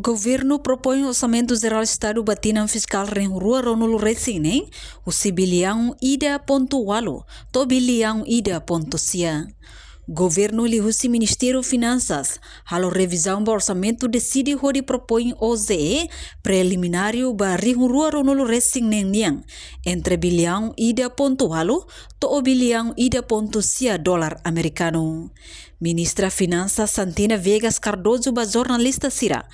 Governo propõe orçamento geral do Estado batinang fiscal rua ronulu resine, usi biliang ida ponto walu, to biliang ida ponto sia. Governo lihusi Ministério Finanças, halo revisão do orçamento decide hodi propõe OZE preliminario ba rua ronulu resine niang, entre biliang ida ponto walu, to biliang ida ponto sia dolar americano. Ministra Finanças Santina Vegas Cardoso ba jornalista Sira,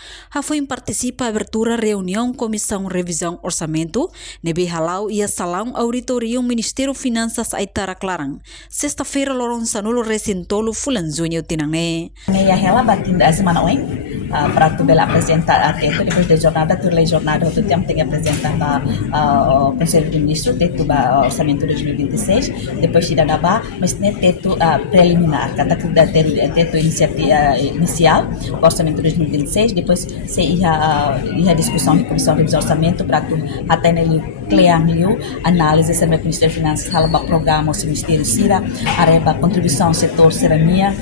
foi participa abertura reunião Comissão Revisão Orçamento, nebe halau ia salão auditorium Ministério Finanças Aitara Clarang. Sexta-feira lorong sanulo resintolo fulan junho tinangne. Meia rela batida semana ontem, para tu bela apresentar até depois da jornada, tu lei jornada do tempo tem que apresentar o Conselho de Ministros, teto ba orçamento 2026, depois tira na ba, mas nem teto preliminar, cada teto iniciativa inicial, orçamento 2026, depois se ia discussão de comissão de revisão orçamento para tu até nele cleanliu análise sobre o Ministério Finanças, halba programa o Ministério Sira, areba contribuição setor serania,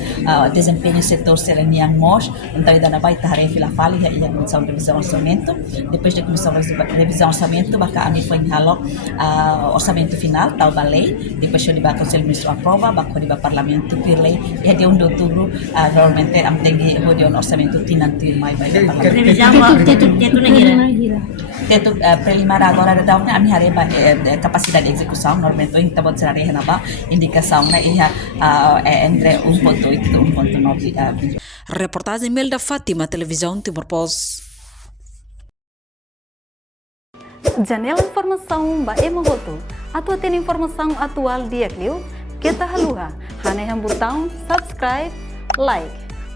desempenho setor serania mos, então ainda não vai estar refila fali ia comissão de revisão orçamento, depois da comissão de revisão orçamento, baka ami foi halo orçamento final, tal ba lei, depois o ba Conselho de Ministros aprova, baka o parlamento per lei, e de de outubro normalmente am tengi hodion orçamento tinanti mai vai previsão teto na gira teto preliminar agora da a minha areba capacidade de execução normalmente então pode ser a indicação na entre 1.8 e 1.9. Reportagem Melda Fátima, Televisão Timor Post. Janela informação ba emogoto. Atua tem informação atual dia clio. Kita haluha, haneham botão subscribe, like,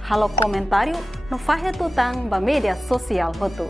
halo comentário no fahe tutang ba media sosial hotu.